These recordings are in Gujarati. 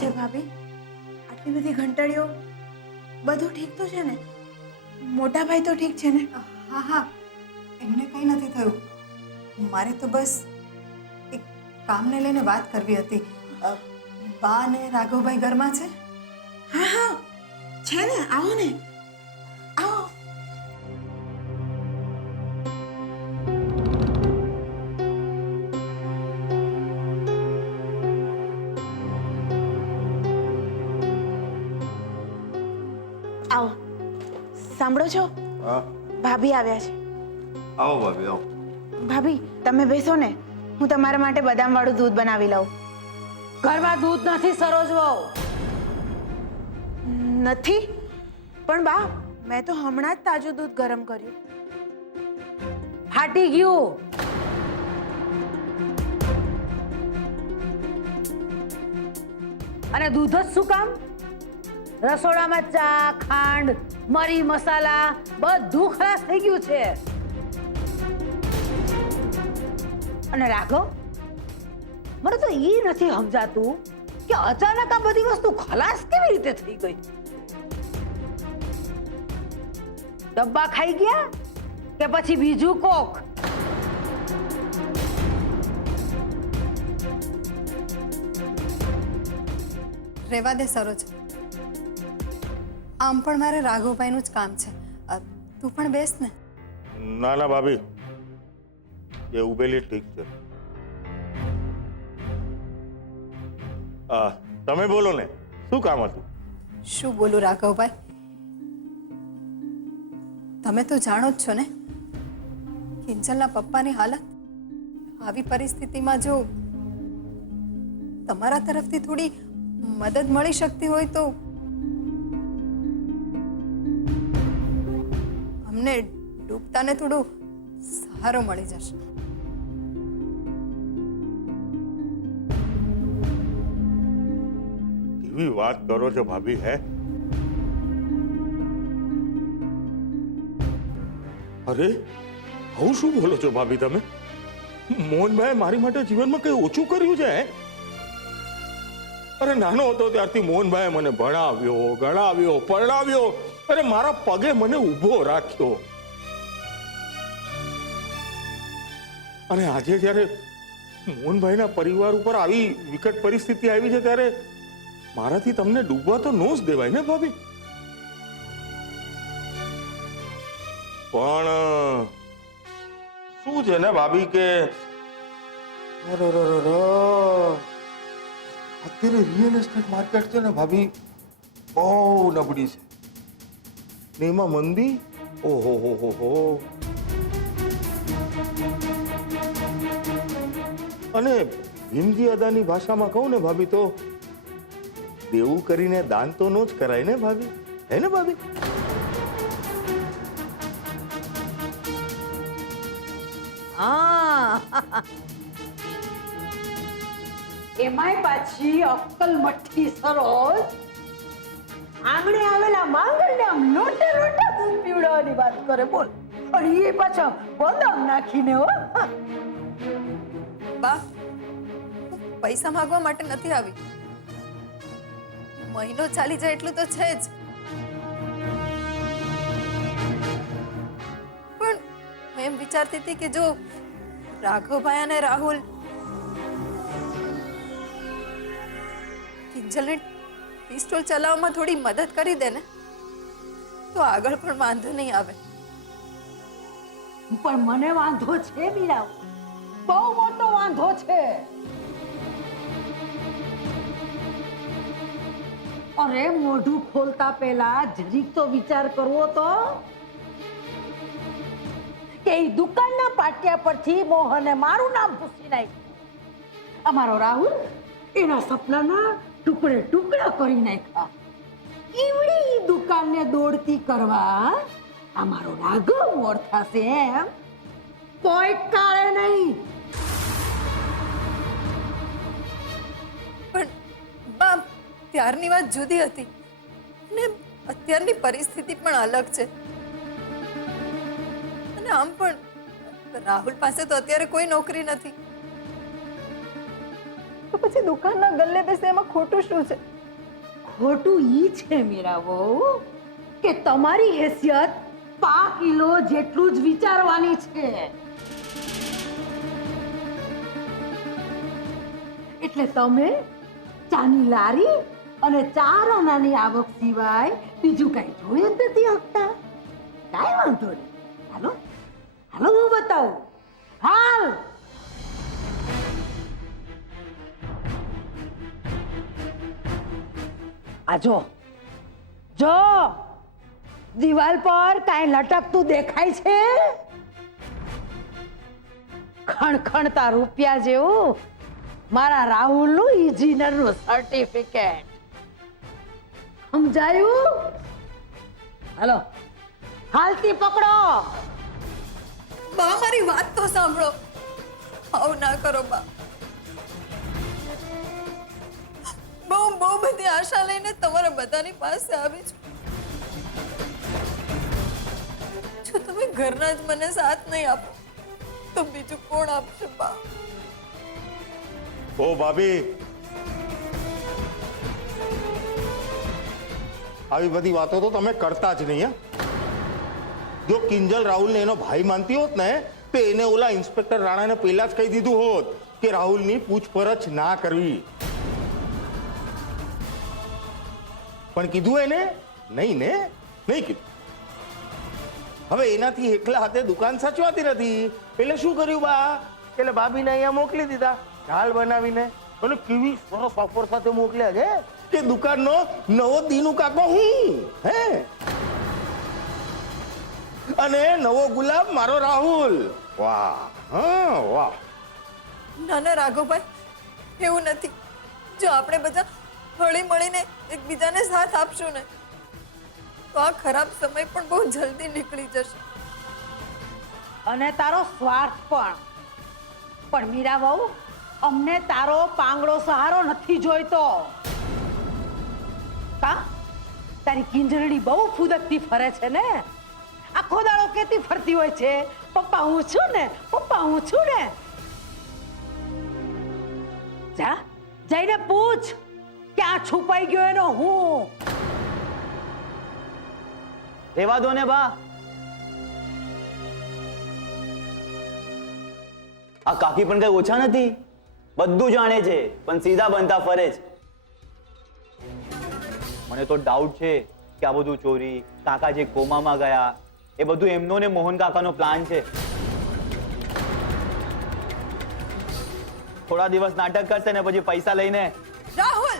છે ભાભી? આટલી બધી ઘંટડીઓ, બધું ઠીક તો છે ને? મોટા ભાઈ તો ઠીક છે ને? હા હા, એમને કંઈ નથી થયું. મારે તો બસ એક કામને લઈને વાત કરવી હતી. બા અને રાઘવભાઈ ઘરમાં છે? હા હા છે ને, આવો ને, આવો. આવો. સાંભળો છો? હા, ભાભી આવ્યા છે. આવો ભાભી આવો. ભાભી તમે બેસો ને, હું તમારા માટે બદામવાળું દૂધ બનાવી લઉં. ઘરમાં દૂધ નથી સરોજ વહુ. નથી પણ બા, મેં તો હમણાં જ તાજું દૂધ ગરમ કર્યું. ફાટી ગયું. અને દૂધ જ શું કામ? રસોડામાં ચા, ખાંડ, મરી, મસાલા બધું ખલાસ થઈ ગયું છે. અને રાઘવ, મને તો એ નથી સમજાતું કે અચાનક આ બધી વસ્તુ ખલાસ કેવી રીતે થઈ ગઈ? ડબ્બા ખાઈ ગયા કે પછી બીજું કોક? રહેવા દે સરોજ. આમ પણ મારે રાઘવભાઈનું જ કામ છે. તું પણ બેસ ને. ના ના ભાભી, એ ઉભેલી ઠીક છે. તમે બોલો ને, શું કામ હતું? શું બોલું રાઘવભાઈ? તમે તો જાણો જ છો ને કિંજલના પપ્પાની હાલત. આવી પરિસ્થિતિમાં જો તમારા તરફથી થોડી મદદ મળી શકતી હોય તો અમને ડૂબતાને થોડો સહારો મળી જશે. કેવી વાત કરો છો ભાભી? હે, અરે હું શું બોલો છો ભાભી તમે? મોહનભાઈ મારી માટે જીવનમાં કઈ ઓછું કર્યું છે? હે, અરે નાનો હતો ત્યારથી મોહનભાઈએ મને ભણાવ્યો, ગણાવ્યો, પરણાવ્યો, અરે મારા પગે મને ઊભો રાખ્યો. અને આજે જ્યારે મોહનભાઈના પરિવાર ઉપર આવી વિકટ પરિસ્થિતિ આવી છે ત્યારે મારાથી તમને ડૂબવા તો નો જ દેવાય ને ભાભી. પણ શું છે ને ભાભી કે અત્યારે રિયલ એસ્ટેટ માર્કેટ છે ને ભાભી, બહુ નબળી છે ને એમાં મંદી. ઓહો હો હો હો. અને ભીમજી અદાની ભાષામાં કહું ને ભાભી તો દેવું કરીને દાન તો નો જ કરાય ને ભાભી. હે ને ભાભી? હા, એમાંય પાછી અક્કલ મઠ્ઠી સરોજ આંગણે આવેલા માંગણને આમ લોટે લોટે દૂધ પીવડાવવાની વાત કરે. બોલ, અને એ પાછા બદામ નાખીને. હો બા, હું પૈસા માંગવા માટે નથી આવી. મહિનો ચાલી જાય એટલું તો છે જ. પણ હું એમ વિચારતી હતી કે જો રાઘવભાઈ અને રાહુલ કિંજલને પિસ્તોલ ચલાવવામાં થોડી મદદ કરી દે ને તો આગળ પણ વાંધો નહીં આવે. પણ મને વાંધો છે મીરા, બહુ મોટો વાંધો છે. અરે મોઢું ખોલતા પહેલા જરીક તો વિચાર કરવો તો કે એ દુકાનના પાટિયા પરથી મોહને મારું નામ ભૂસી નાખ્યું. અમારો રાહુલ એના સપનાના ટુકડે ટુકડા કરી નાખ્યા. ઈવડી દુકાનને દોડતી કરવા અમારો રાઘવ મોર થશે એમ કોઈ કાળે નહીં. પણ બા, ત્યારની વાત જુદી હતી અને અત્યારની પરિસ્થિતિ પણ અલગ છે. અને આમ પણ રાહુલ પાસે તો અત્યારે કોઈ નોકરી નથી, તો પછી દુકાનના ગલ્લે બેસે એમાં ખોટું શું છે? ખોટું ઈ છે મીરા બહુ કે તમારી હેસિયત 5 કિલો જેટલું જ વિચારવાની છે. એટલે તમે ચાની લારી અને 4 આનાની આવક સિવાય બીજું કઈ જોઈ જ નથી શકતા. કાંઈ વાંધો નહીં, હાલો હાલો હું બતાવું. હાલ આ જો જો દિવાલ પર કાંઈ લટકતું દેખાય છે? ખણખણતા રૂપિયા જેવું મારા રાહુલનું ઇન્જિનિયરનું સર્ટિફિકેટ. સમજાયું? હાલો હાલતી પકડો. બા મારી વાત તો સાંભળો. આવું ના કરો બા. બહુ બધી આશા લઈને તમારા બધાની પાસે આવી છું. જો તમે ઘરના જ મને સાથ નહીં આપો તો બીજું કોણ આપશે બા? ઓ ભાભી, આવી બધી વાતો તો તમે કરતા જ નહીં. જો કિંજલ રાહુલને એનો ભાઈ માનતી હોત ને તો એને ઓલા ઇન્સ્પેક્ટર રાણાને પહેલા જ કહી દીધું હોત કે રાહુલની પૂછપરછ ના કરવી. પણ કીધું એને નહીં ને, નહીં કીધું. હવે એનાથી એકલા હાથે દુકાન સાચવાતી નથી એટલે શું કર્યું બા? એટલે ભાભીને અહીંયા મોકલી દીધા ઢાલ બનાવીને. અને કેવી સરસ ઓફર સાથે મોકલ્યા છે કે દુકાનનો નવો દીનુ કાકો હું, હે, અને નવો ગુલાબ મારો રાહુલ. વાહ, હા વાહ. નાના રાઘવભાઈ, એવું નથી. જો આપણે બધા હળી મળીને એકબીજાને સાથ આપશું ને તો આ ખરાબ સમય પણ બહુ જલ્દી નીકળી જશે. અને તારો સ્વાર્થ પણ મીરા બહુ, અમને તારો પાંગડો સહારો નથી જોઈતો. કા તારી કિંજરડી બહુ ફૂદકતી ફરે છે ને, આખો દાડો કેતી ફરતી હોય છે પપ્પા હું છું ને, પપ્પા હું છું ને. જા જઈને પૂછ ક્યાં છુપાઈ ગયો એનો હું. રેવા દો ને બા. આ કાકી પણ કઈ ઓછા નથી, બધું જાણે છે પણ સીધા બનતા ફરે છે. મને તો ડાઉટ છે કે આ બધું ચોરી, કાકા જે કોમામાં ગયા, એ બધું એમનો ને મોહન કાકાનો પ્લાન છે. થોડા દિવસ નાટક કરશે ને પછી પૈસા લઈને. રાહુલ,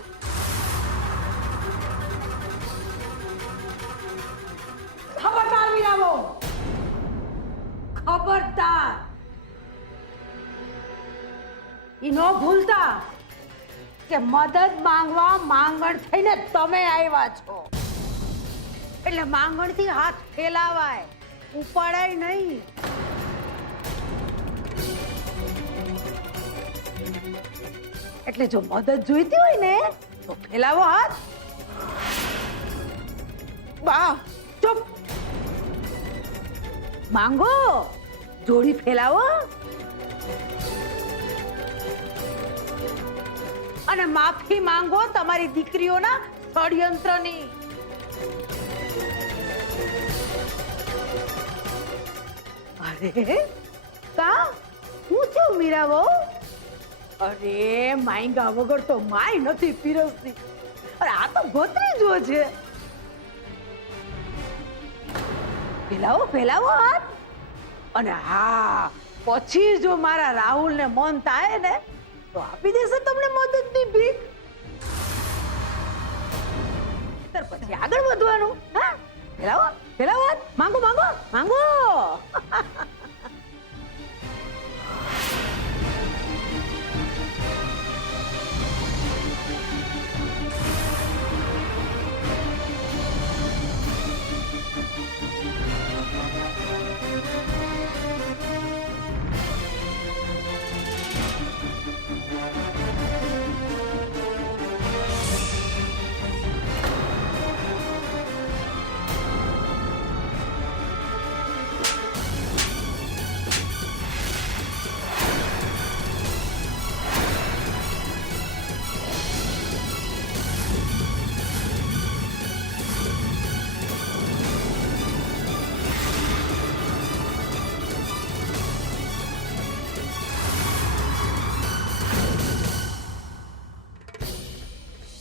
ખબરદાર મીરાબો, ખબરદાર. ઈ નો ભૂલતા કે મદદ માંગવા માંગણ થઈને તમે આવ્યા છો, એટલે માંગણથી હાથ ફેલાવાય, ઉપાડાય નહીં. એટલે જો મદદ જોઈતી હોય ને તો ફેલાવો હાથ. બા ચૂપ. માંગો, જોડી ફેલાવો અને માફી માંગો તમારી દીકરીઓના ષડયંત્રની. અરે કા હું છું મીરાવો? અરે માયગા વગર તો માય નથી પીરસતી. અરે આ તો ભત્રીજો છે. ફેલાવો ફેલાવો હાથ. અને હા, પછી જો મારા રાહુલને મન થાય ને તો આપી દેશે તમને મદદની ભીખ. પછી આગળ વધવાનું. હા, ફેલાવો ફેલાવો હાથ. માંગો માંગો માંગો.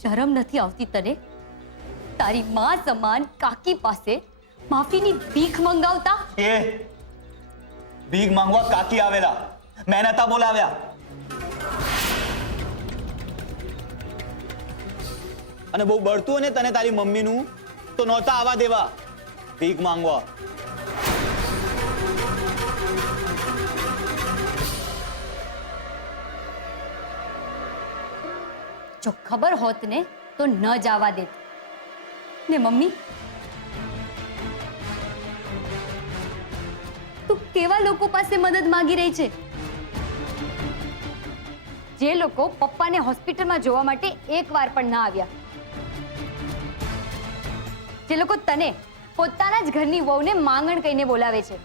શરમ નથી આવતી તને? તારી માં સમાન કાકી પાસે માફીની ભીખ મંગાવતા? એ ભીખ માંગવા કાકી આવેલા, મેં નતા બોલાવ્યા. અને બહુ બળતું ને તને તારી મમ્મીનું, તો નહોતા આવવા દેવા ભીખ માંગવા. જો ખબર હોત ને તો ન જવા દેત. ને મમ્મી, તું કેવા લોકો પાસે મદદ માંગી રહી છે? જે લોકો પપ્પાને હોસ્પિટલમાં જોવા માટે એકવાર પણ ના આવ્યા. જે લોકો તને પોતાના જ ઘરની વહુને માંગણ કહીને બોલાવે છે.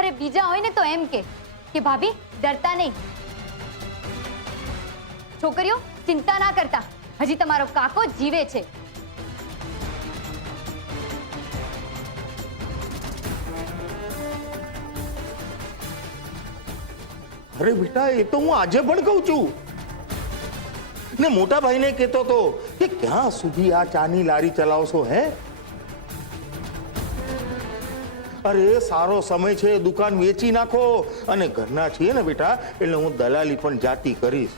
અરે બીજા હોય ને તો એમ કે ભાભી ડરતા નહીં. છોકરીઓ ચિંતા ના કરતા, હજી તમારો કાકો જીવે છે. અરે બેટા, એ તો હું આજે પણ કહું છું ને. મોટા ભાઈને કહેતો તો કે ક્યાં સુધી આ ચાની લારી ચલાવશો હે? અરે સારો સમય છે, દુકાન વેચી નાખો. અને ઘરના છીએ ને બેટા, એટલે હું દલાલી પણ જાતી કરીશ.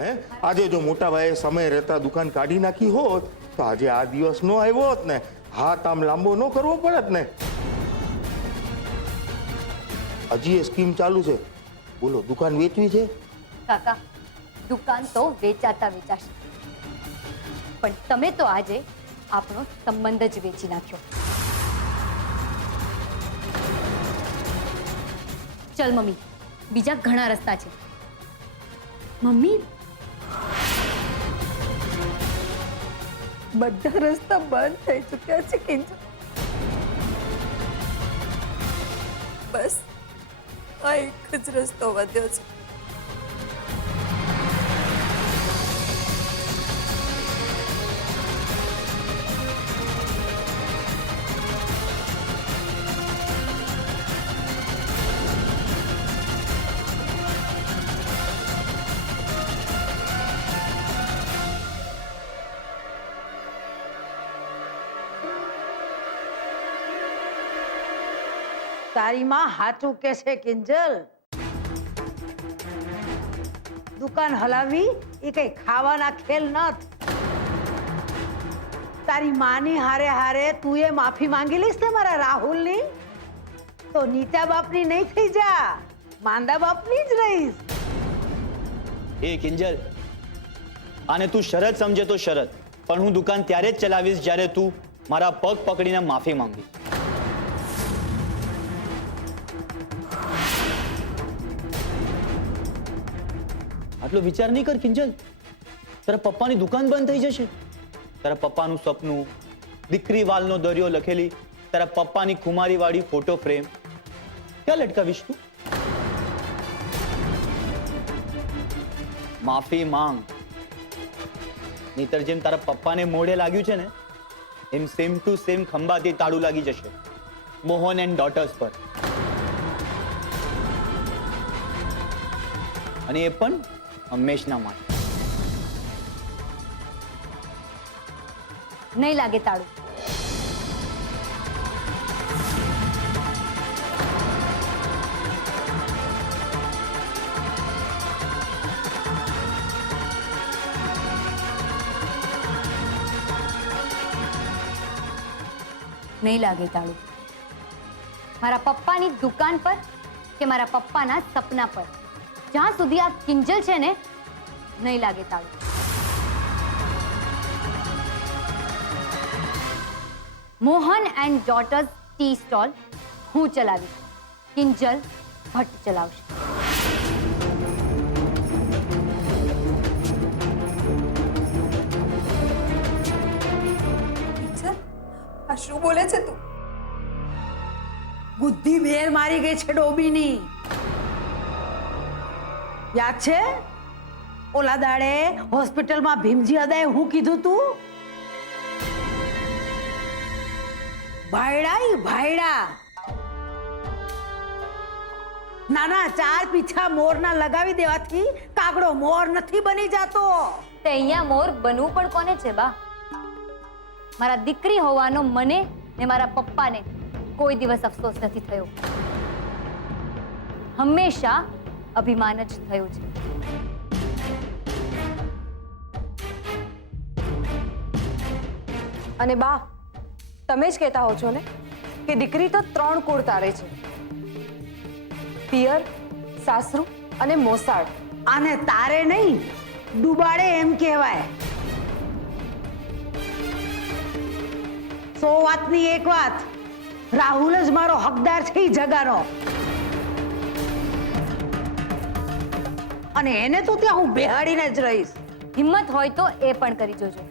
હે, આજે જો મોટા ભાઈએ સમય રહેતા દુકાન કાઢી નાખી હોત તો આજે આ દિવસ નો આવ્યો હોત ને. હાથ આમ લાંબો ન કરવો પડત ને. હજી એ સ્કીમ ચાલુ છે. બોલો, દુકાન વેચવી છે? કાકા, દુકાન તો વેચાતા વેચાશે, પણ તમે તો આજે આપણો સંબંધ જ વેચી નાખ્યો. ચલ મમ્મી, બીજા ઘણા રસ્તા છે. મમ્મી, બધા રસ્તા બંધ થઈ ચૂક્યા છે કિંજલ. બસ આ એક જ રસ્તો વધ્યો છે. તારી માં હાચું કે છે કિંજલ. દુકાન હલાવી એ કઈ ખાવાના ખેલ નથ. તારી માની હારે હારે તું એ માફી માંગી લઈશ ને મારા રાહુલની, તો નીચા બાપની નહીં થઈ જા, માંદા બાપની જ રહીશ. એ કિંજલ, આને તું શરત સમજે તો શરત, પણ હું દુકાન ત્યારે જ ચલાવીશ જ્યારે તું મારા પગ પકડીને માફી માંગીશ. આટલો વિચાર નહીં કર કિંજલ. તારા પપ્પાની દુકાન બંધ થઈ જશે. તારા પપ્પાનું સપનું, દીકરી વાલનો દરિયો લખેલી તારા પપ્પાની ખુમારી વાળી ફોટો ફ્રેમ ક્યાં લટકાવીશ તું? માફી માંગ, નહીતર જેમ તારા પપ્પાને મોઢે લાગ્યું છે ને, એમ સેમ ટુ સેમ ખંભાથી તાળું લાગી જશે મોહન એન્ડ ડોટર્સ પર. અને એ પણ હંમેશના માટે. નહીં લાગે તાળું. નહીં લાગે તાળું. મારા પપ્પાની દુકાન પર કે મારા પપ્પાના સપના પર, જ્યાં સુધી આ કિંજલ છે ને, નહીં લાગે તાળું. Mohan and daughters tea stall હું ચલાવીશ, કિંજલ ભટ્ટ ચલાવશે. કિંજલ, આ શું બોલે છે તું? બુદ્ધિ બેર મારી ગઈ છે ડોબીની. યાદ છે ઓલા દાડે હોસ્પિટલમાં ભીમજી અદાએ હું કીધું તું? ભાયડા નાના ચાર પીછા મોરના લગાવી દેવાથી કાગડો મોર નથી બની જાતો. તે અહીંયા મોર બનવું પણ કોને છે બા? મારા દીકરી હોવાનો મને ને મારા પપ્પાને કોઈ દિવસ અફસોસ નથી થયો. હંમેશા અભિમાન જ થયું છે. અને બા, તમે જ કહેતા હો છો ને કે દીકરી તો 3 કુળ તારે છે, પિયર, સાસરું અને મોસાળ. આને તારે નહીં ડુબાડે એમ કહેવાય. 100 વાતની એક વાત, રાહુલ જ મારો હકદાર છે ઈ જગાનો. અને એને તો ત્યાં હું બેહાડીને જ રહીશ. હિંમત હોય તો એ પણ કરી જોજો.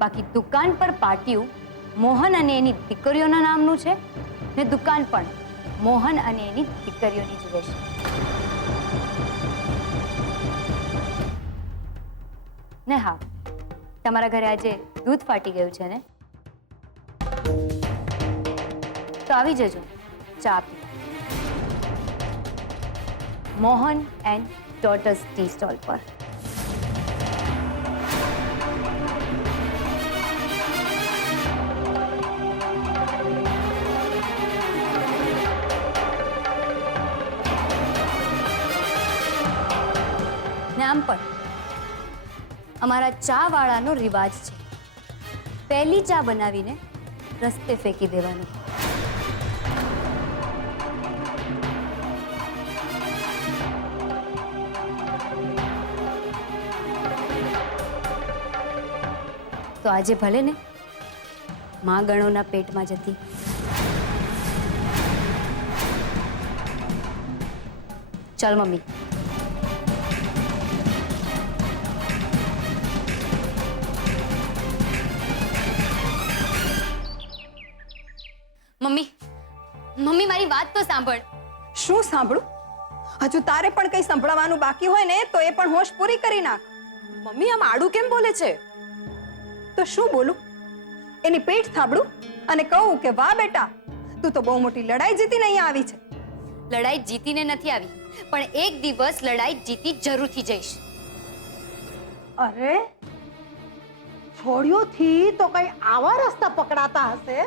બાકી દુકાન પર પાટિયું મોહન અને એની દીકરીઓના નામનું છે ને દુકાન પણ મોહન અને એની દીકરીઓની જ રહેશે. ને હા, તમારા ઘરે આજે દૂધ ફાટી ગયું છે ને, તો આવી જજો ચા પીવા Mohan and daughters tea stall પર. ને આમ પણ અમારા ચા વાળાનો રિવાજ છે, પહેલી ચા બનાવીને રસ્તે ફેંકી દેવાની. તો આજે ભલે ને મા ગણોના પેટમાં જતી. ચાલ મમ્મી. મમ્મી, મમ્મી મારી વાત તો સાંભળ. શું સાંભળું? હજુ તારે પણ કંઈ સંભળાવવાનું બાકી હોય ને તો એ પણ હોશ પૂરી કરી નાખ. મમ્મી આમ આડું કેમ બોલે છે? તો શું બોલું? એની પેટ થાબડું અને કહું કે વાહ બેટા, તું તો બહુ મોટી લડાઈ જીતીને અહીંયા આવી છે. લડાઈ જીતીને નથી આવી, પણ એક દિવસ લડાઈ જીતી જરૂરથી જઈશ. અરે છોડ્યોથી તો કઈ આવા રસ્તા પકડાતા હશે.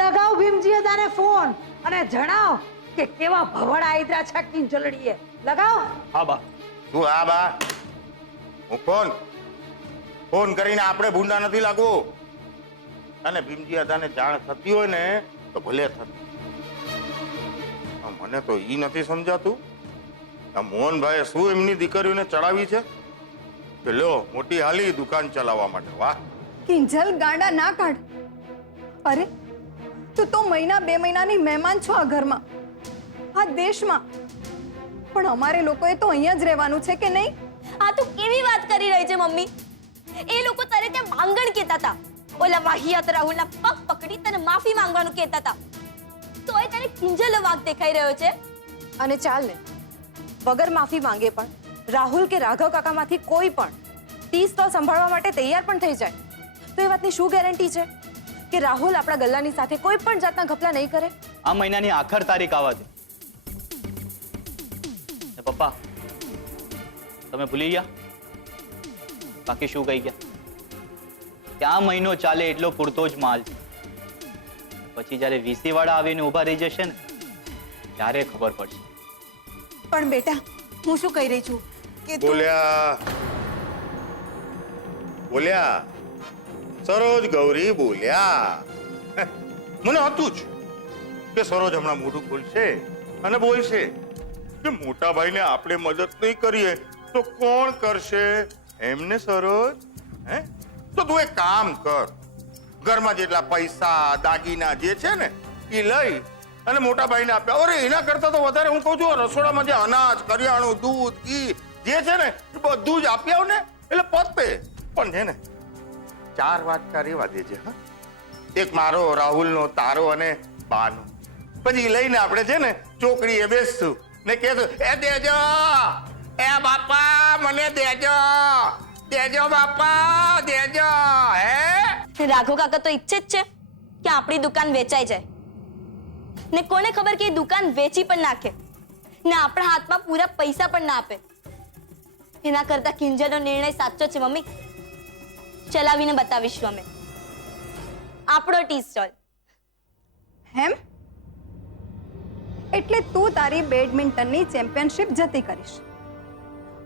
લગાવ ભીમજી દાને ફોન અને જણાવ કે કેવા ભવડા આયદ્રા છે કિંજલડીએ. લગાવ. હા બા. તું આ બા, હું ફોન કરીને આપણે ભૂંડા નથી લાગવું. અને ભીમજી દાદાને જાણ થતી હોય ને તો ભલે થતી. મને તો ઈ નથી સમજાતું આ મોહનભાઈએ શું એમની દીકરીઓને ચડાવી છે કે લ્યો મોટી હાલી દુકાન ચલાવવા માટે. વાહ કિંજલ, ગાંડા ના કાઢ. અરે તું તો મહિના 2 મહિનાની મહેમાન છો આ ઘરમાં, આ દેશમાં, પણ અમારે લોકોએ તો અહીંયા જ રહેવાનું છે કે નહીં? આ તું કેવી વાત કરી રહી છે મમ્મી? એ લોકો તને ત્યાં માંગણ કહેતા હતા. ઓલા વાહિયાત રાહુલના પગ પકડી તને માફી માંગવાનું કહેતા હતા. તોય તને કિંજલનો વાંક દેખાઈ રહ્યો છે. અને ચાલ ને, વગર માફી માંગે પણ રાહુલ કે રાઘવ કાકામાંથી કોઈ પણ ટી સ્ટોલ સંભાળવા માટે તૈયાર પણ થઈ જાય તો એ વાતની શું ગેરંટી છે કે રાહુલ આપણા ગલ્લાની સાથે કોઈ પણ જાતના ઘપલા નહીં કરે? આ મહિનાની આખર તારીખ આવા દે. પપ્પા તમે ભૂલી ગયા? બાકી શું કહી ગયા કે આ મહિનો ચાલે એટલો પૂરતો જ માલ છે. પછી જ્યારે વીસી વાળા આવીને ઊભા રહી જશે ને ત્યારે ખબર પડશે. પણ બેટા, હું શું કહી રહી છું કે તું બોલ્યા સરોજ ગૌરી બોલ્યા. મને હતું જ કે સરોજ હમણાં મોઢું ખોલશે અને બોલશે કે મોટા ભાઈને આપણે મદદ નહીં કરીએ તો કોણ કરશે એમને. સરોજ હે તો તું એક કામ કર, ઘરમાં જેટલા પૈસા દાગીના જે છે ને એ લઈ અને મોટા ભાઈને આપ્યા. અરે એના કરતા તો વધારે હું કહું છું રસોડામાં જે અનાજ, કરિયાણું, દૂધ, ઘી જે છે ને એ બધું જ આપી આવ ને એટલે પતે. પણ છે ને 4 વાટકા રેવા દેજે. હા, એક મારો, રાહુલનો, તારો અને બાનો. પછી લઈને આપણે છે ને ચોકડીએ બેસશું ને કહેશું એ દેજો, એ બાપા મને દેજો, દેજો બાપા દેજો. હે રાઘવ કાકા તો ઈચ્છે જ છે કે આપણી દુકાન વેચાઈ જાય, ને કોને ખબર કે એ દુકાન વેચી પણ નાખે ને આપણા હાથમાં પૂરા પૈસા પણ ના આપે. એના કરતા કિંજલનો નિર્ણય સાચો છે મમ્મી. ચલાવીને બતાવીશું અમે આપણો ટી સ્ટોલ. હેમ, એટલે તું તારી બેડમિન્ટનની ચેમ્પિયનશિપ જતી કરીશ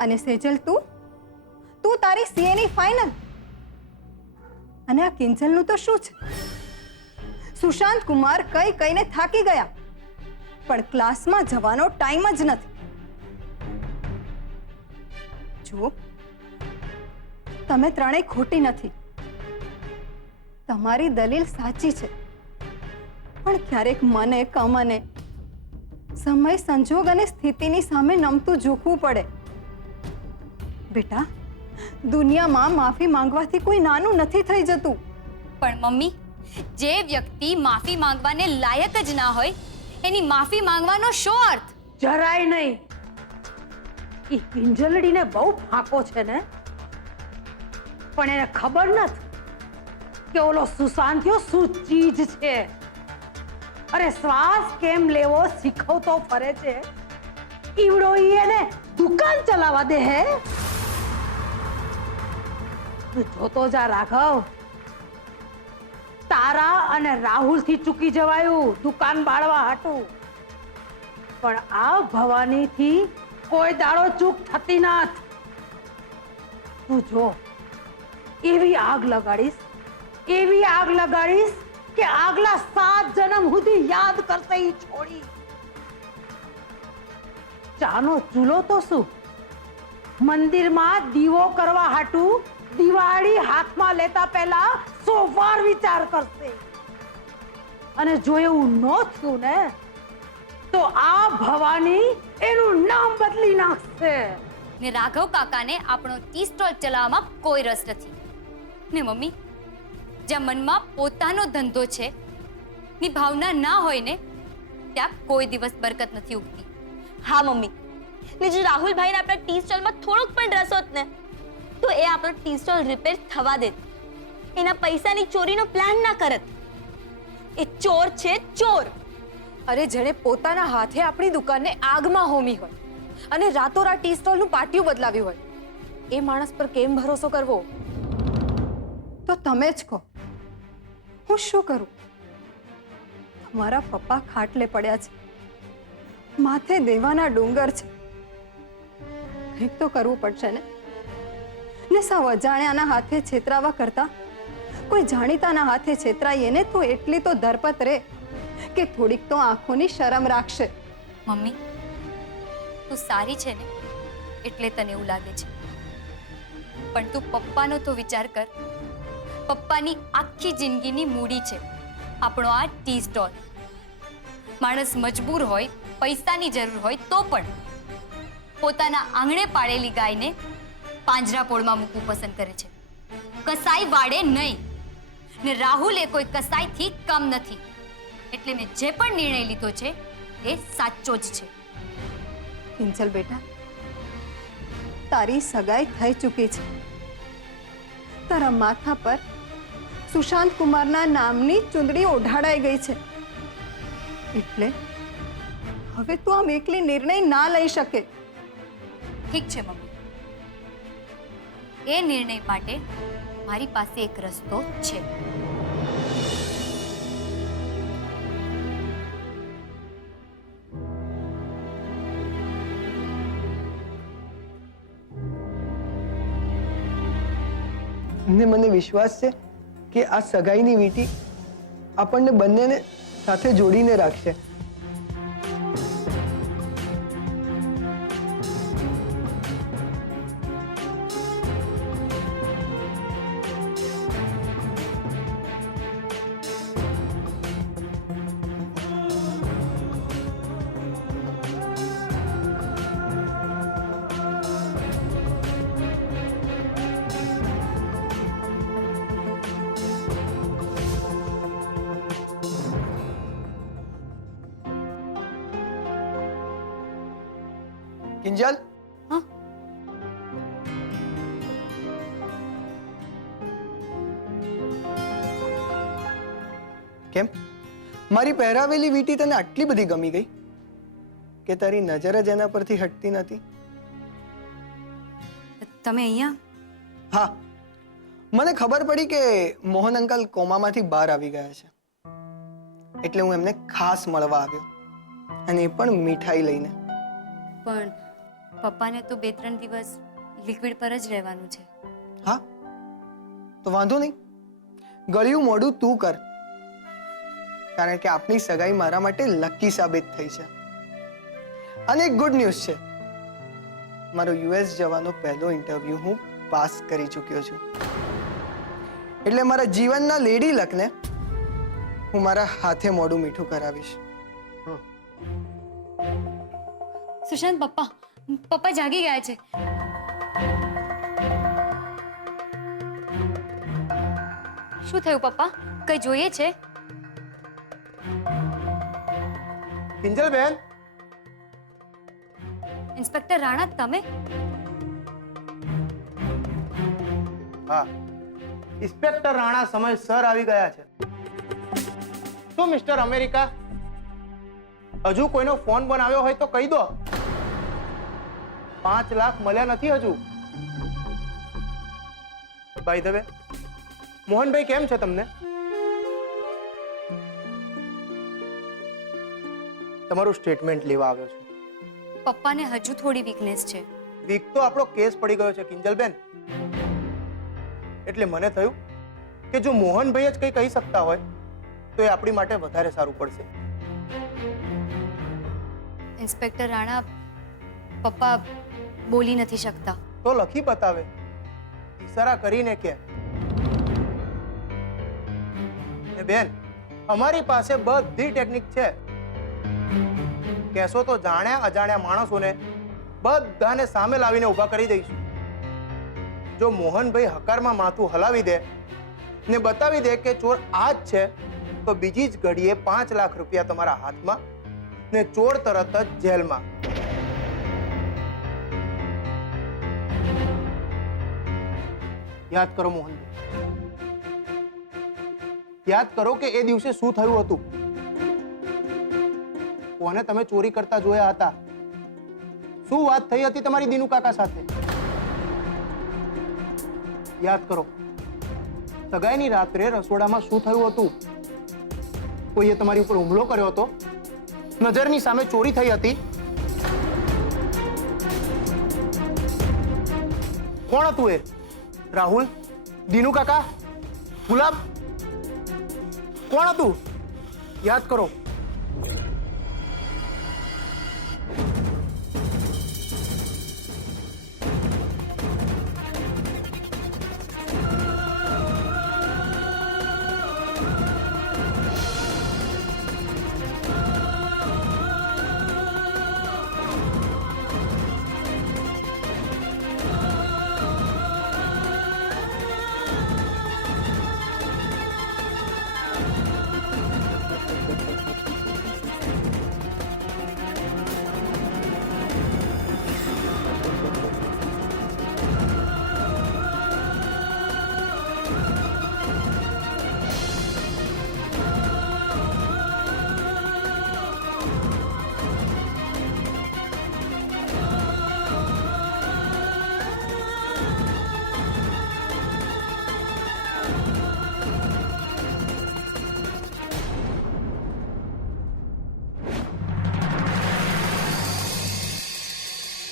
અને સેજલ તું તારી સીએની ફાઇનલ. અને આ કિંજલનું તો શું છે? સુશાંત કુમાર કઈને થાકી ગયા, પણ ક્લાસમાં જવાનો ટાઈમ જ નથી. જુઓ, તમે ત્રણેય ખોટી નથી, તમારી દલીલ સાચી છે, પણ ક્યારેક મને કમને સમય, સંજોગ અને સ્થિતિની સામે નમતું ઝૂકવું પડે. બેટા, દુનિયામાં માફી માંગવાથી કોઈ નાનું નથી થઈ જતું. પણ મમ્મી, જે વ્યક્તિ માફી માંગવાને લાયક જ ના હોય એની માફી માંગવાનો શો અર્થ? જરાય નહીં. ઈ કિંજલડીને બહુ ફાંકો છે ને, પણ એને ખબર નથી કે ઓલો સુશાંતિયો શું ચીજ છે. અરે શ્વાસ કેમ લેવો શીખવતો ફરે છે, ઈવડો ઈ એને દુકાન ચલાવવા દે હે. તું જોતો જા રાઘવ, તારા અને રાહુલ થી ચૂકી જવાયું દુકાન બાળવા હાટું, પણ આ ભવાની થી કોઈ દાડો ચૂક થતી નાથ. તું જો, એવી આગ લગાડીશ, એવી આગ લગાડીશ કે આગલા 7 જન્મ સુધી યાદ કરશે ઈ છોડી. ચાનો ચૂલો તો શું, મંદિરમાં દીવો કરવા હાટું દિવાળી હાથમાં લેતા પહેલા 100 વાર વિચાર કરશે. અને જો એવું ન થયું ને તો આ ભવાની એનું નામ બદલી નાખશે. ને રાઘવ કાકાને આપણો ટી સ્ટોલ ચલાવવામાં કોઈ રસ નથી. ને મમ્મી, જ્યાં મનમાં પોતાનો ધંધો છે ની ભાવના ના હોય ને ત્યાં કોઈ દિવસ બરકત નથી ઉગતી. હા મમ્મી, ને જો રાહુલભાઈને આપણા ટી સ્ટોલમાં થોડોક પણ રસ હોત ને તો એ આપણો ટી સ્ટોલ રિપેર થવા દેત. એના પૈસાની ચોરીનો પ્લાન ના કરત. એ ચોર છે, ચોર. અરે જેણે પોતાના હાથે આપણી દુકાનને આગમાં હોમી હોય અને રાતોરાત ટી સ્ટોલનું પાટિયું બદલાવ્યું હોય, એ માણસ પર કેમ ભરોસો કરવો? તો તમે જ કહો, હું શું કરું? તમારા પપ્પા ખાટલે પડ્યા છે, માથે દેવાના ડુંગર છે. કંઈક તો કરવું પડશે ને સાવ અજાણ્યાના હાથે છેતરાવા કરતા કોઈ જાણીતાના હાથે છેતરાઈએ ને તો એટલી તો ધરપત રે કે થોડીક તો આંખોની શરમ રાખશે. મમ્મી, તું સારી છે ને એટલે તને એવું લાગે છે, પણ તું પપ્પાનો તો વિચાર કર. પપ્પાની આખી જિંદગીની મૂડી છે આપણો આ ટી સ્ટોલ. માણસ મજબૂર હોય, પૈસાની જરૂર હોય તો પણ પોતાના આંગણે પાળેલી ગાયને પાંજરાપોળમાં મૂકવું પસંદ કરે છે, કસાઈ વાળે નહીં. ને રાહુલ એ કોઈ કસાઈથી કમ નથી, એટલે મેં જે પણ નિર્ણય લીધો છે એ સાચો જ છે. કિંજલ બેટા, તારી સગાઈ થઈ ચૂકી છે. તારા માથા પર સુશાંત કુમારના નામની ચુંદડી ઓઢાડાઈ ગઈ છે, એટલે હવે તું આમ એકલી નિર્ણય ના લઈ શકે. ઠીક છે મમ્મી, એ નિર્ણય માટે મારી પાસે એક રસ્તો છે. ને મને વિશ્વાસ છે કે આ સગાઈની વીંટી આપણને બંનેને સાથે જોડીને રાખશે. કિંજલ, હા કેમ મારી પહેરાવેલી વીંટી તને આટલી બધી ગમી ગઈ કે તારી નજર જ એના પરથી હટતી નથી? તમે અહીંયા? હા, મને ખબર પડી કે મોહન અંકલ કોમામાંથી બહાર આવી ગયા છે, એટલે હું એમને ખાસ મળવા આવ્યો, અને એ પણ મીઠાઈ લઈને. પણ પપ્પાને તો 2-3 દિવસ લિક્વિડ પર જ રહેવાનું છે. હા, તો વાંધો નહીં, ગળ્યું મોઢું તું કર, કારણ કે આપણી સગાઈ મારા માટે લકી સાબિત થઈ છે. અને એક ગુડ ન્યૂઝ છે, મારો યુએસ જવાનો પહેલો ઇન્ટરવ્યુ હું પાસ કરી ચૂક્યો છું, એટલે મારા જીવનના લેડી લકને હું મારા હાથે મોઢું મીઠું કરાવીશ. સુશાંત, પપ્પા જાગી ગયા છે. શું થયું પપ્પા? કઈ જોઈએ છે? કિંજલ બેન, ઇન્સ્પેક્ટર રાણા, તમે? હા, ઇન્સ્પેક્ટર રાણા સમયસર આવી ગયા છે. શું મિસ્ટર અમેરિકા, હજુ કોઈનો ફોન બનાવ્યો હોય તો કહી દો. 5 લાખ મળ્યા નથી હજુ. બાય ધ વે, મોહનભાઈ કેમ છે તમને? તમારું સ્ટેટમેન્ટ લેવા આવ્યો છું. પપ્પાને હજુ થોડી વીકનેસ છે. વીક તો આપણો કેસ પડી ગયો છે કિંજલબેન, એટલે મને થયું કે જો મોહનભાઈ જ કંઈ કહી શકતા હોય તો એ આપણી માટે વધારે સારું પડશે. ઇન્સ્પેક્ટર રાણા, પપ્પા બોલી નથી શકતા. તો લખી બતાવે, ઈશારા કરીને કે. ને બેન, અમારી પાસે બધી ટેકનિક છે. કહેશો તો જાણ્યા અજાણ્યા માણસોને બધાને સામે લાવીને ઊભા કરી દઈશું. જો મોહનભાઈ હકારમાં માથું હલાવી દે ને બતાવી દે કે ચોર આ જ છે, તો બીજી જ ઘડીએ 5 લાખ રૂપિયા તમારા હાથમાં ને ચોર તરત જ જેલમાં. યાદ કરો મોહનભાઈ, યાદ કરો કે એ દિવસે શું થયું હતું, કોને તમે ચોરી કરતા જોયા હતા, શું વાત થઈ હતી તમારી દીનુ કાકા સાથે. યાદ કરો, સગાઈની રાત્રે રસોડામાં શું થયું હતું, કોઈએ તમારી ઉપર હુમલો કર્યો હતો, નજરની સામે ચોરી થઈ હતી. કોણ હતું એ? રાહુલ, દીનુ કાકા, ગુલાબ, કોણ હતું? યાદ કરો.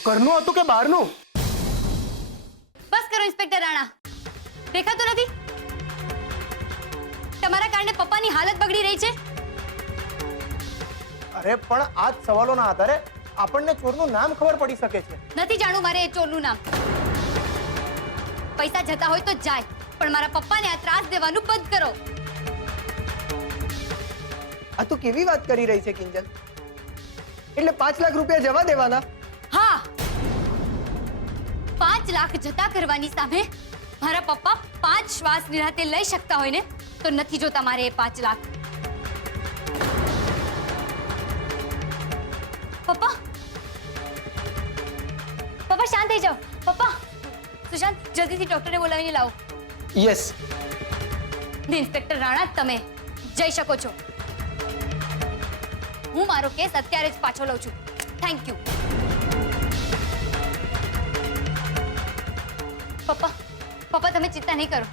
ઘરનું હતું કે બહારનું? બસ કરો ઇન્સ્પેક્ટર રાણા, દેખાતું નથી? તમારા કારણે પપ્પાની હાલત બગડી રહી છે. અરે પણ આ જ સવાલોના આધારે આપણને ચોરનું નામ ખબર પડી શકે છે. નથી જાણવું મારે એ ચોરનું નામ. પૈસા જતા હોય તો જાય, પણ મારા પપ્પાને આ ત્રાસ દેવાનું બંધ કરો. આ તું કેવી વાત કરી રહી છે કિંજલ? એટલે 5 લાખ રૂપિયા જવા દેવાના? હા, 5 લાખ જતા કરવાની સામે મારા પપ્પા 5 શ્વાસ નિરાતે લઈ શકતા હોય ને, તો નથી જોતા મારે એ 5 લાખ. પપ્પા, પપ્પા શાંત થઈ જાઓ. પપ્પા, સુશાંત જલ્દીથી ડોક્ટરને બોલાવીને લાવો. યસ. ઇન્સ્પેક્ટર રાણા, તમે જઈ શકો છો. હું મારો કેસ અત્યારે જ પાછો લઉં છું. Thank you. પપ્પા, પપ્પા તમે ચિંતા નહીં કરો.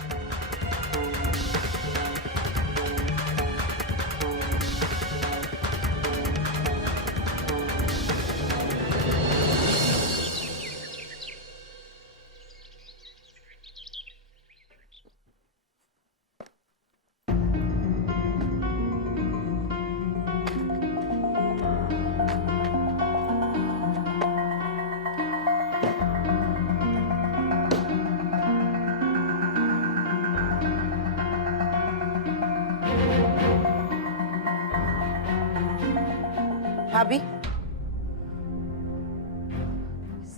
ભાભી,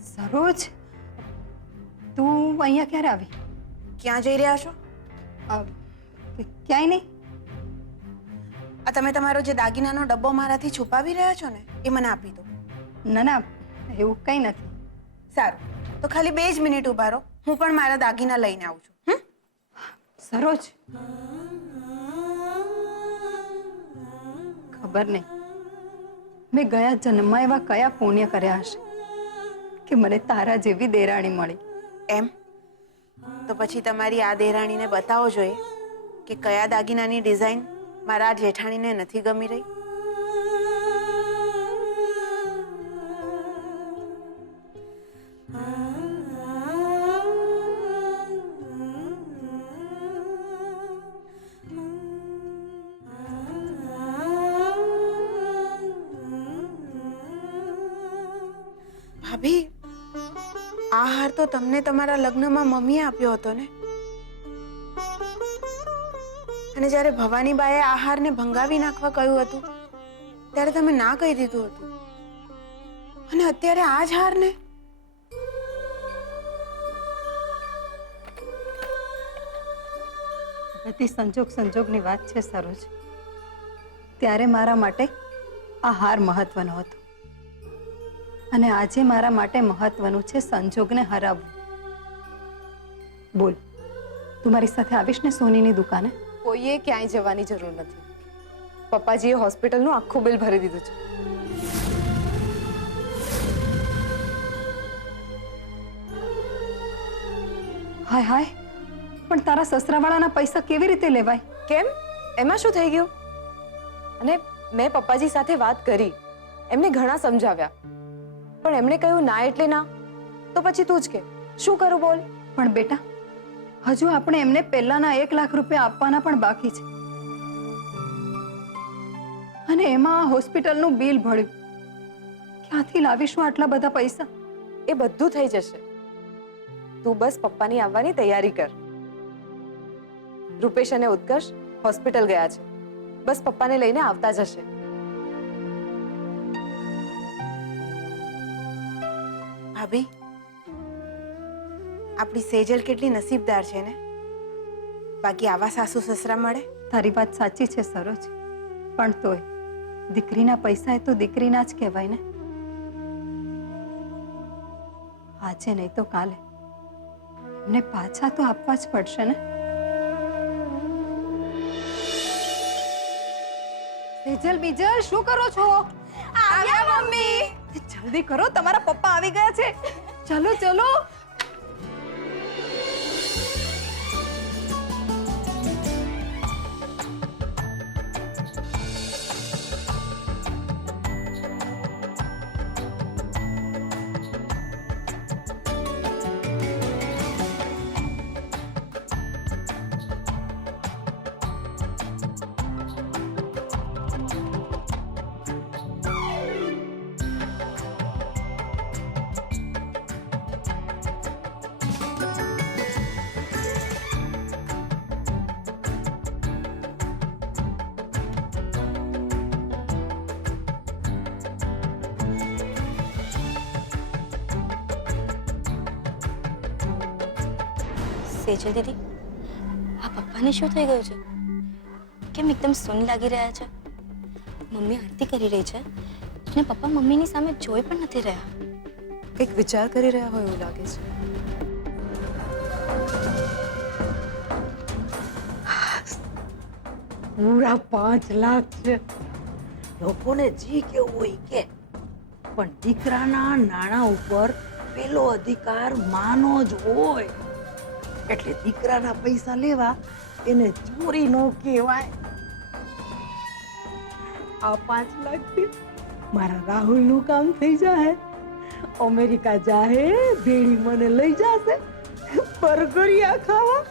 સરોજ, તું અહીંયા ક્યારે આવી? ક્યાં જઈ રહ્યા છો? ક્યાંય નહીં. આ તમે તમારો જે દાગીનાનો ડબ્બો મારાથી છુપાવી રહ્યા છો ને, એ મને આપી દો. ના ના, એવું કંઈ નથી. સારું, તો ખાલી 2 જ મિનિટ ઉભા રહો, હું પણ મારા દાગીના લઈને આવું છું. સરોજ, ખબર નહીં મેં ગયા જન્મમાં એવા કયા પુણ્ય કર્યા હશે કે મને તારા જેવી દેરાણી મળી. એમ તો પછી તમારી આ દેરાણીને બતાવો જોઈએ કે કયા દાગીનાની ડિઝાઇન મારા જેઠાણીને નથી ગમી રહી. ભાભી, આ હાર તો તમને તમારા લગ્નમાં મમ્મીએ આપ્યો હતો ને? અને જ્યારે ભવાની બાએ આ હારને ભંગાવી નાખવા કહ્યું હતું ત્યારે તમે ના કહી દીધું હતું, અને અત્યારે આ જ હારને? બધી સંજોગની વાત છે સરોજ. ત્યારે મારા માટે આ હાર મહત્વનો હતો અને આજે મારા માટે મહત્વનું છે સંજોગને હરાવવું. બોલ, તું મારી સાથે આવીશ ને સોનીની દુકાને? કોઈએ ક્યાંય જવાની જરૂર નથી. પપ્પાજીએ હોસ્પિટલનું આખું બિલ ભરી દીધું છે. હાય હાય, પણ તારા સસરાવાળાના પૈસા કેવી રીતે લેવાય? કેમ? એમાં શું થઈ ગયું? અને મેં પપ્પાજી સાથે વાત કરી, એમને ઘણા સમજાવ્યા, પણ એમણે કહ્યું ના એટલે ના. તો પછી તું જ કે શું કરું બોલ? પણ બેટા, હજુ આપણે એમને પહેલાના 1 લાખ રૂપિયા આપવાના પણ બાકી છે, અને એમાં હોસ્પિટલનું બિલ ભર્યું. ક્યાંથી લાવીશું આટલા બધા પૈસા? એ બધું થઈ જશે. તું બસ પપ્પાની આવવાની તૈયારી કર. રૂપેશ અને ઉત્કર્ષ હોસ્પિટલ ગયા છે, બસ પપ્પાને લઈને આવતા જશે. ભાભી, આપણી સેજલ કેટલી નસીબદાર છે ને, બાકી આવા સાસુ સસરા મળે. તારી વાત સાચી છે સરોજ, પણ તોય દીકરીના પૈસા એ તો દીકરીના જ કહેવાય ને. આજે નહીં તો કાલે એમને પાછા તો આપવા જ પડશે ને. સેજલ બીજલ, શું કરો છો? આવ્યા મમ્મી. જલ્દી કરો, તમારા પપ્પા આવી ગયા છે. ચલો ચલો. સેજલ દીદી, આ પપ્પાને શું થઈ ગયું છે? કેમ એકદમ સૂન લાગી રહ્યા છે? મમ્મી આરતી કરી રહી છે અને પપ્પા મમ્મીની સામે જોઈ પણ નથી રહ્યા. કંઈક વિચાર કરી રહ્યા હોય એવું લાગે છે. પૂરા 5 લાખ છે. લોકોને જી કેવું હોય કે, પણ દીકરાના નાણાં ઉપર પેલો અધિકાર માનો જ હોય. એટલે દીકરાના પૈસા લેવા એને ચોરી ન કહેવાય. આ 5 લાખથી મારા રાહુલનું કામ થઈ જાય. અમેરિકા જાહે, ભેળી મને લઈ જશે બર્ગરિયા ખાવા.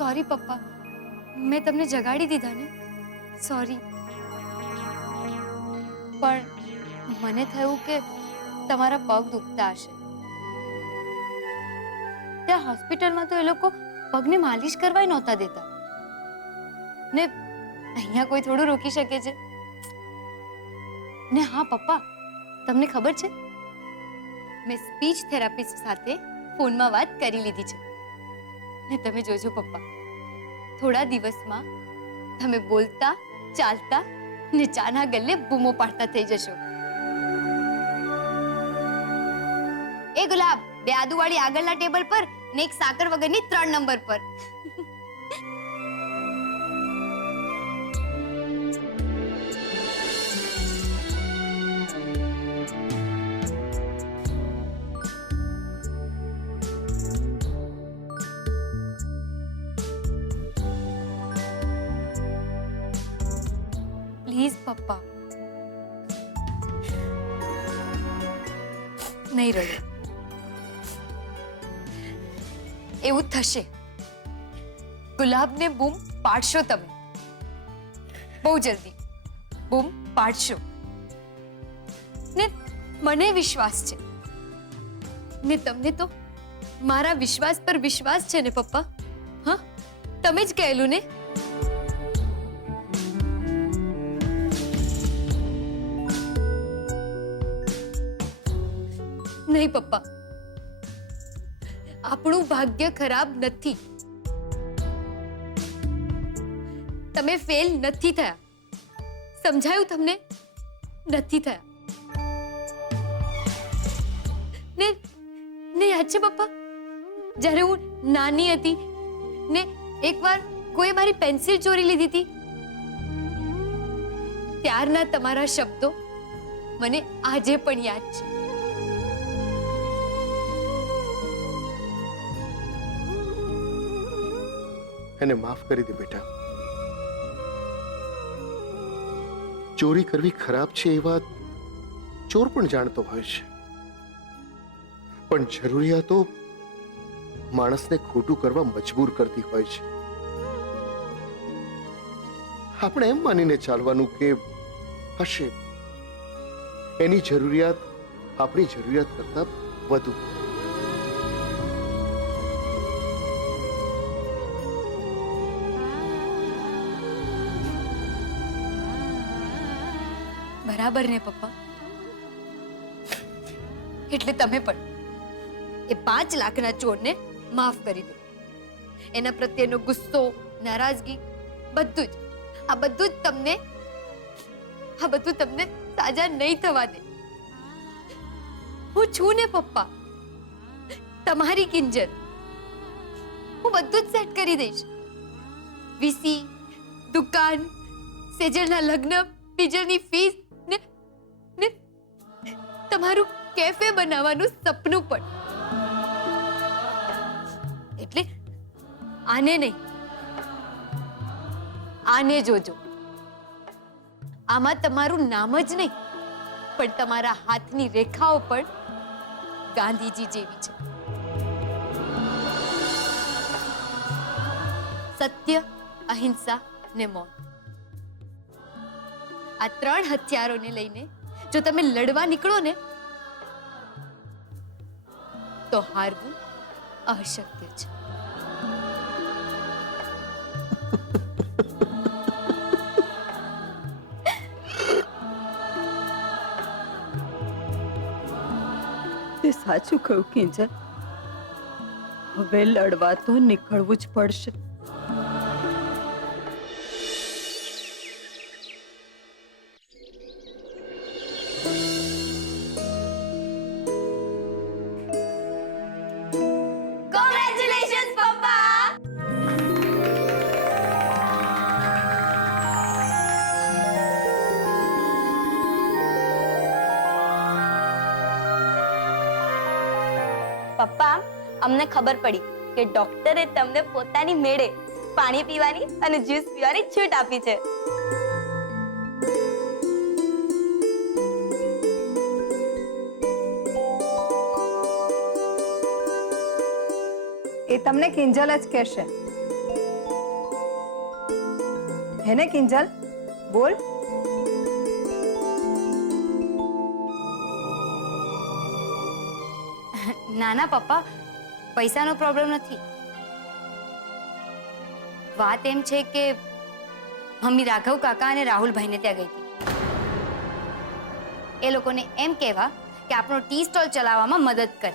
સોરી પપ્પા, મેં તમને જગાડી દીધા ને, સોરી. પણ મને થયું કે તમારા પગ દુખતા હશે. ત્યાં હોસ્પિટલમાં તો એ લોકો પગને માલિશ કરવા નહોતા દેતા ને અહીંયા કોઈ થોડું રોકી શકે છે ને? હા પપ્પા, તમને ખબર છે, મેં સ્પીચ થેરાપિસ્ટ સાથે ફોનમાં વાત કરી લીધી છે ને તમે જોજો પપ્પા, થોડા દિવસમાં તમે બોલતા, ચાલતા ને ચાના ગલ્લે બૂમો પાડતા થઈ જશો. એ ગુલાબ, 2 આદુવાળી આગળના ટેબલ પર ને 1 સાકર વગરની 3 નંબર પર. પ્લીઝ પપ્પા, નહીં રડો. એવું થશે. ગુલાબને બૂમ પાડશો તમે, બહુ જલ્દી બૂમ પાડશો ને મને વિશ્વાસ છે ને તમને તો મારા વિશ્વાસ પર વિશ્વાસ છે ને પપ્પા. હા, તમે જ કહેલું ને. નહીં પપ્પા, આપણું ભાગ્ય ખરાબ નથી. તમે ફેલ નથી થયા. સમજાયું તમને? નથી થયા. ને યાદ છે પપ્પા, જ્યારે હું નાની હતી ને એકવાર કોઈ મારી પેન્સિલ ચોરી લીધી હતી, ત્યારના તમારા શબ્દો મને આજે પણ યાદ છે. એને માફ કરી દે બેટા. ચોરી કરવી ખરાબ છે એ વાત ચોર પણ જાણતો હોય છે, પણ જરૂરિયાતો માણસને ખોટું કરવા મજબૂર કરતી હોય છે. આપણે એમ માનીને ચાલવાનું કે હશે, એની જરૂરિયાત આપણી જરૂરિયાત કરતા વધુ. બરાબર ને પપ્પા? એટલે તમે પણ એ 5 લાખના ચોરને માફ કરી દો. એના પ્રત્યેનો ગુસ્સો, નારાજગી, બધું જ તમને સાજા નહીં થવા દે. હું છું ને પપ્પા, તમારી કિંજલ. હું બધું જ સેટ કરી દઈશ. વીસી, દુકાન, સેજલના લગ્ન, બીજલની ફીસ ને તમારું કેફે બનાવવાનું સપનું પણ. એટલે આને નહીં, આને જોજો. આમાં તમારું નામ જ નહીં પણ તમારા હાથની રેખાઓ પણ ગાંધીજી જેવી છે. સત્ય, અહિંસા ને મૌન, આ 3 હથિયારોને લઈને જો તમે લડવા નીકળો ને તો હારવું અશક્ય છે. તે સાચું કહ્યું કિંજલ. હવે લડવા તો નીકળવું જ પડશે. કોંગ્રેચ્યુલેશન્સ પપ્પા. પપ્પા, અમને ખબર પડી કે ડોક્ટરે તમને પોતાની મેળે પાણી પીવાની અને જ્યુસ પીવાની છૂટ આપી છે. એ તમને કિંજલ જ કહેશે. હેને કિંજલ, બોલ. ના ના પપ્પા, પૈસાનો પ્રોબ્લેમ નથી. વાત એમ છે કે મમ્મી રાઘવ કાકા અને રાહુલભાઈને ત્યાં ગઈ હતી. એ લોકોને એમ કહેવા કે આપણો ટી સ્ટોલ ચલાવવામાં મદદ કરે.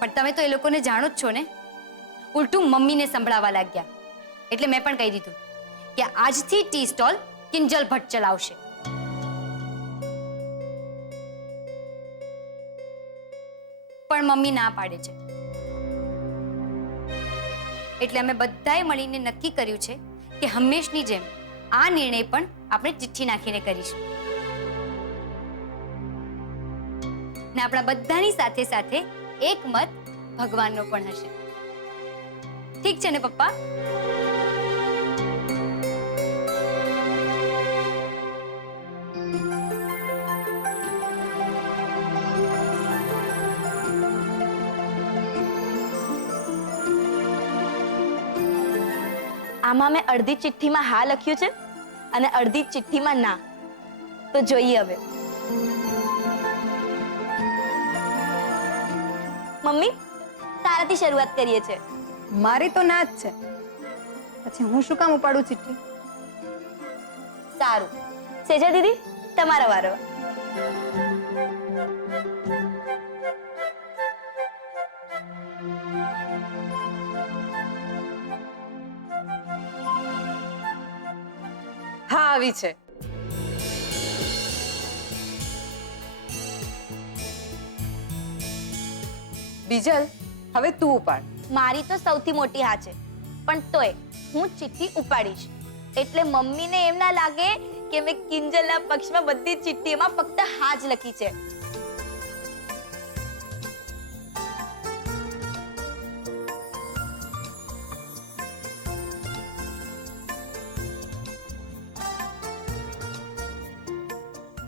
પણ તમે તો એ લોકોને જાણો જ છો ને, ઉલટું મમ્મીને સંભળાવા લાગ્યા. એટલે મેં પણ કહી દીધું કે આજથી ટી સ્ટોલ કિંજલ ભટ્ટ ચલાવશે. પણ મમ્મી ના પાડે છે. એટલે અમે બધાએ મળીને નક્કી કર્યું છે કે હંમેશની જેમ આ નિર્ણય પણ આપણે ચિઠ્ઠી નાખીને કરીશું. ને આપણા બધાની સાથે સાથે એક મત ભગવાનનો પણ હશે. ઠીક છે ને પપ્પા? આમાં મેં અડધી ચિઠ્ઠીમાં હા લખ્યું છે અને અડધી ચિઠ્ઠીમાં ના. તો જોઈએ હવે. મમ્મી, તારાથી શરૂઆત કરીએ છે. મારી તો ના જ છે. પછી હું શું કામ ઉપાડું ચિઠ્ઠી? સારું, સેજા દીદી, તમારો વારો. હા, આવી છે. બીજલ, હવે તું ઉપાડ. મારી તો સૌથી મોટી હા છે, પણ તોય હું ચિઠ્ઠી ઉપાડીશ. એટલે મમ્મીને એમ ના લાગે કે મેં કિંજલના પક્ષમાં બધી ચિઠ્ઠીમાં ફક્ત હા જ લખી છે.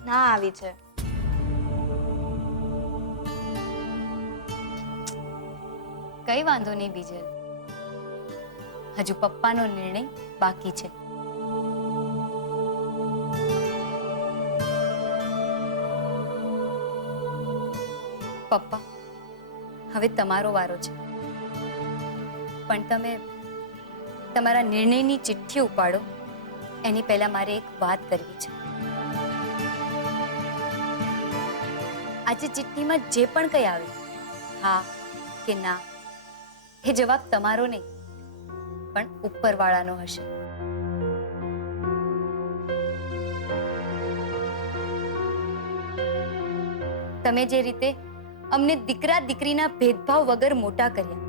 ના આવી છે. કઈ વાંધો નહીં બીજલ, હજુ પપ્પાનો નિર્ણય બાકી છે. પપ્પા, હવે તમારો વારો છે. પણ તમે તમારા નિર્ણયની ચિઠ્ઠી ઉપાડો એની પહેલા મારે એક વાત કરવી છે. આજે ચિઠ્ઠીમાં જે પણ કંઈ આવે, હા કે ના, એ જવાબ તમારો નહીં પણ ઉપરવાળાનો હશે. તમે જે રીતે અમને દીકરા દીકરીના ભેદભાવ વગર મોટા કર્યા,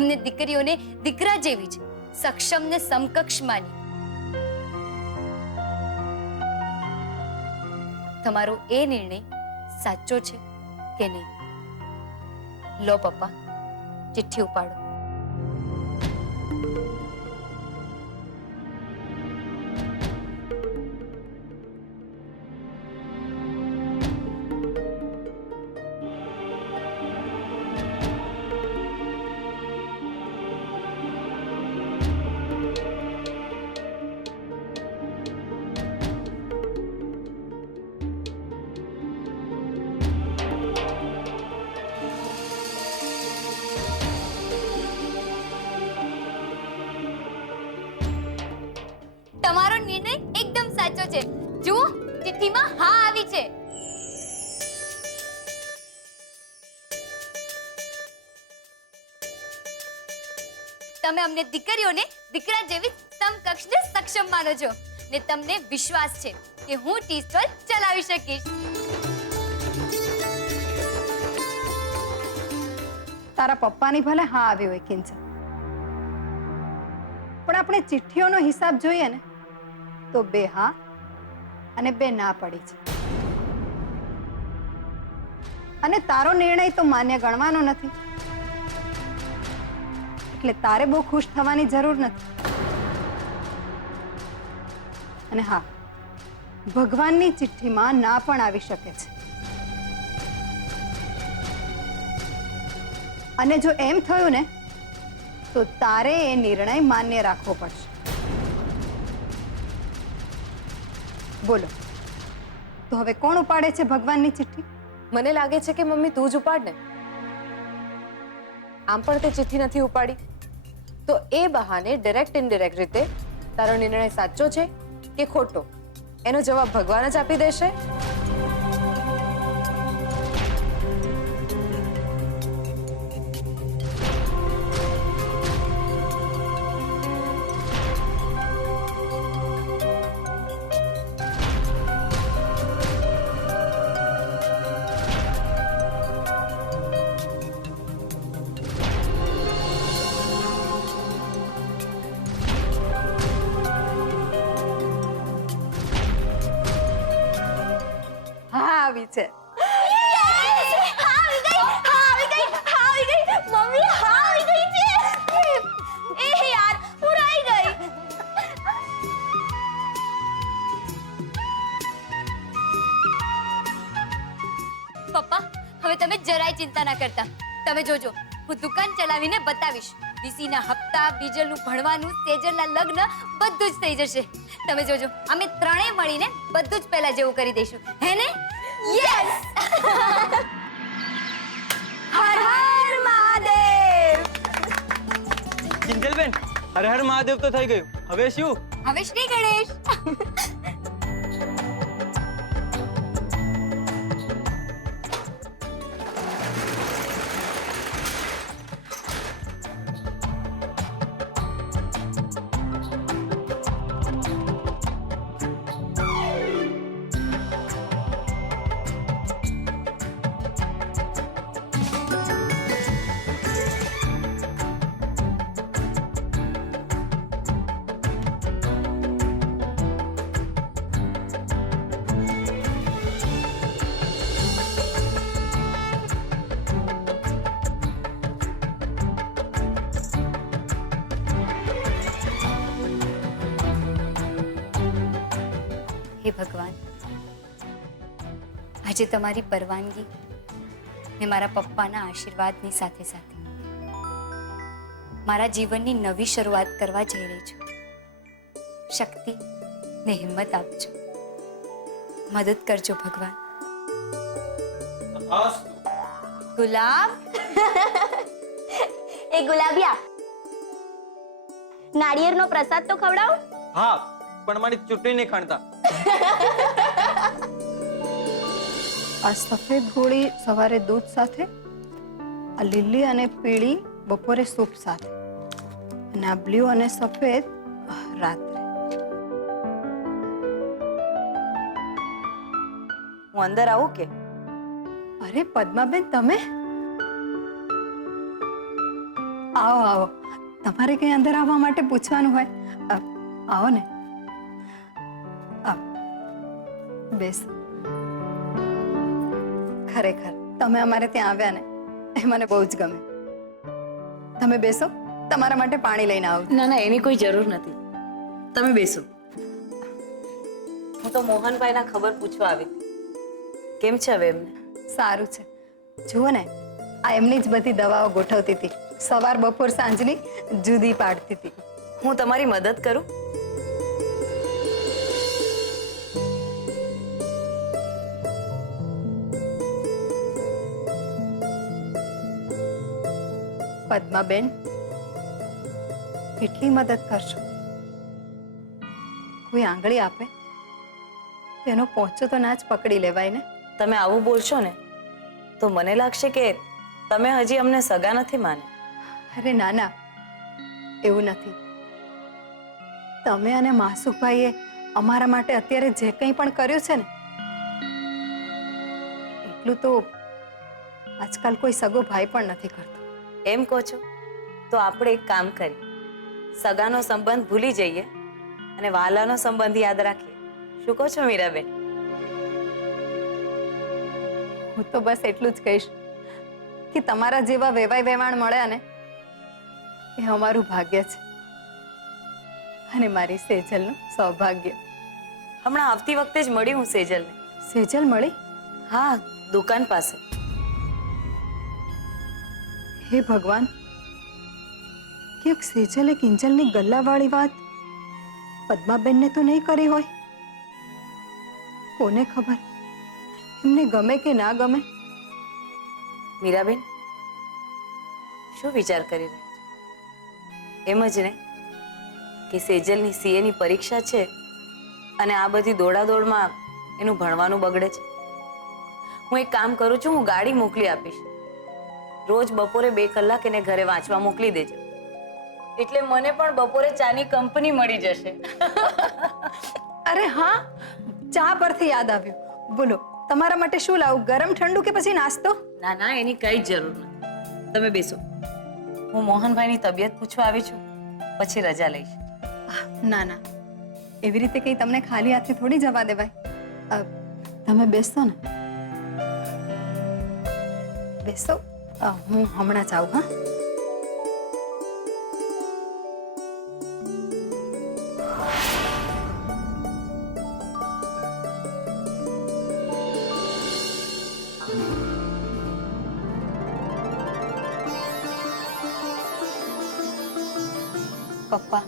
અમને દીકરીઓને દીકરા જેવી જ સક્ષમ ને સમકક્ષ માની, તમારો એ નિર્ણય સાચો છે કે નહીં. લો પપ્પા, ચિઠ્ઠી ઉપાડો. તમારો નિર્ણય એકદમ સાચો છે. જુઓ, ચિઠ્ઠીમાં હા આવી છે. તમે અમને દીકરીઓને દીકરા જેવી સમકક્ષ ને સક્ષમ માનો છો ને તમને વિશ્વાસ છે કે હું ટી સ્ટોલ ચલાવી શકીશ. તારા પપ્પાની ભલે હા આવી હોય કિંજલ, પણ આપણે ચિઠ્ઠીઓનો હિસાબ જોઈએ ને તો 2 હા અને 2 ના પડી છે. અને તારો નિર્ણય તો માન્ય ગણવાનો નથી, એટલે તારે બહુ ખુશ થવાની જરૂર નથી. અને હા, ભગવાનની ચિઠ્ઠીમાં ના પણ આવી શકે છે. અને જો એમ થયું ને તો તારે એ નિર્ણય માન્ય રાખવો પડશે. બોલો, તો હવે કોણ ઉપાડે છે ભગવાનની ચિઠ્ઠી? મને લાગે છે કે મમ્મી તું જ ઉપાડ ને. આમ પણ તે ચિઠ્ઠી નથી ઉપાડી, તો એ બહાને ડાયરેક્ટ ઇનડાયરેક્ટ રીતે તારો નિર્ણય સાચો છે કે ખોટો એનો જવાબ ભગવાન જ આપી દેશે. હા આવી છે. મમ્મી હા આવી ગઈ છે. એ યાર હું રહી ગઈ. પપ્પા, હવે તમે જરાય ચિંતા ના કરતા. તમે જોજો, હું દુકાન ચલાવીને બતાવીશ. વીસીના હપ્તા, બીજલનું ભણવાનું, સેજલના લગ્ન બધું જ થઈ જશે. તમે જોજો, અમે ત્રણેય મળીને બધું જ પહેલા જેવું કરી દઈશું, હે ને? યસ! હર હર મહાદેવ! કિંજલબેન, હર હર મહાદેવ તો થઈ ગયું. હવે શું? હવે શ્રી ગણેશ. હે ભગવાન, આજે તમારી પરવાનગી ને મારા પપ્પાના આશીર્વાદની સાથે સાથે મારા જીવનની નવી શરૂઆત કરવા જઈ રહી છું. શક્તિ ને હિંમત આપજો, મદદ કરજો ભગવાન. ગુલાબ, એ ગુલાબિયા, નાળિયેરનો પ્રસાદ તો ખવડાવ. હા, પણ મારી ચૂંટણી નહીં ખાણતા. આ સફેદ ગોળી સવારે દૂધ સાથે, આ લીલી અને પીળી બપોરે સૂપ સાથે, અને આ બ્લુ અને સફેદ રાત્રે. હું અંદર આવું કે? અરે પદ્માબેન, તમે આવો આવો. તમારે કઈ અંદર આવવા માટે પૂછવાનું હોય આવો ને. બેસ. ખરેખર તમે અમારે ત્યાં આવ્યા ને એ મને બહુ જ ગમે. તમે બેસો, તમારા માટે પાણી લઈને આવું. ના ના, એની કોઈ જરૂર નથી. તમે બેસો. હું તો મોહનભાઈના ખબર પૂછવા આવી હતી. કેમ છે હવે એમને? સારું છે. જુઓ ને, આ એમની જ બધી દવાઓ ગોઠવતી હતી. સવાર બપોર સાંજની જુદી પાડતી હતી. હું તમારી મદદ કરું? પદ્માબેન, કેટલી મદદ કરશો? કોઈ આંગળી આપે તેનો પહોંચો તો ના જ પકડી લેવાય ને. તમે આવું બોલશો ને તો મને લાગશે કે તમે હજી અમને સગા નથી માને. અરે ના ના, એવું નથી. તમે અને માસુભાઈએ અમારા માટે અત્યારે જે કંઈ પણ કર્યું છે ને, એટલું તો આજકાલ કોઈ સગો ભાઈ પણ નથી કરતો. એમ કહો છો તો આપણે એક કામ કરીએ, સગાનો સંબંધ ભૂલી જઈએ અને વાલાનો સંબંધ યાદ રાખીએ. શું કહો છો મીરાબેન? હું તો બસ એટલું જ કહીશ કે તમારા જેવા વેવાય વેવાણ મળ્યા ને એ અમારું ભાગ્ય છે અને મારી સેજલનું સૌભાગ્ય. હમણાં આવતી વખતે જ મળી હું સેજલને. સેજલ મળી? હા, દુકાન પાસે. હે ભગવાન, ક્યાંક સેજલે કિંજલની ગલ્લાવાળી વાત પદ્માબેનને તો નહીં કરી હોય. કોને ખબર એમને ગમે કે ના ગમે. મીરાબેન, શું વિચાર કરી રહ્યા છો? એમ જ ને કે સેજલની સીએની પરીક્ષા છે અને આ બધી દોડાદોડમાં એનું ભણવાનું બગડે છે. હું એક કામ કરું છું, હું ગાડી મોકલી આપીશ. રોજ બપોરે 2 કલાક એને ઘરે વાંચવા મોકલી દેજો, એટલે મને પણ બપોરે ચાની કંપની મળી જશે. અરે હા, ચા પરથી યાદ આવ્યું. બોલો, તમારા માટે શું લાવું? ગરમ ઠંડુ કે પછી નાસ્તો? ના ના, એની કઈ જ જરૂર નથી. તમે બેસો. હું મોહનભાઈની તબિયત પૂછવા આવી છું, પછી રજા લઈશ. ના ના, એવી રીતે કઈ તમને ખાલી હાથે થોડી જવા દેવાય. તમે બેસો ને. બેસો, હું હમણાં જ આવું. હા, પપ્પા,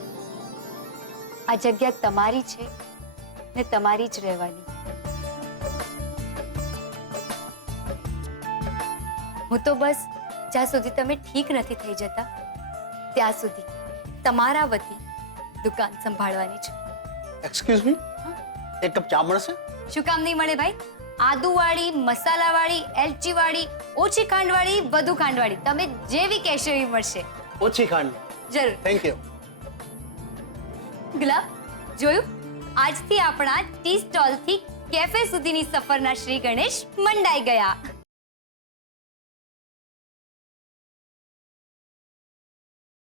આ જગ્યા તમારી છે ને તમારી જ રહેવાની. હું તો બસ જ્યાં સુધી તમે ઠીક નથી થઈ જતા ત્યાં સુધી તમારા વતી દુકાન સંભાળવાની છું. એક્સક્યુઝ મી, એક કપ ચા મળશે? શું કામ નહીં મળે ભાઈ? આદુવાળી, મસાલાવાળી, એલચીવાળી, ઓછી ખાંડવાળી, વધુ ખાંડવાળી, તમે જેવી કહેશો એવી મળશે. ઓછી ખાંડ. જરૂર. Thank you. ગુલાબ, જોયું? આજથી આપણા ટી સ્ટોલ થી કેફે સુધીની સફરના શ્રી ગણેશ મંડાઈ ગયા.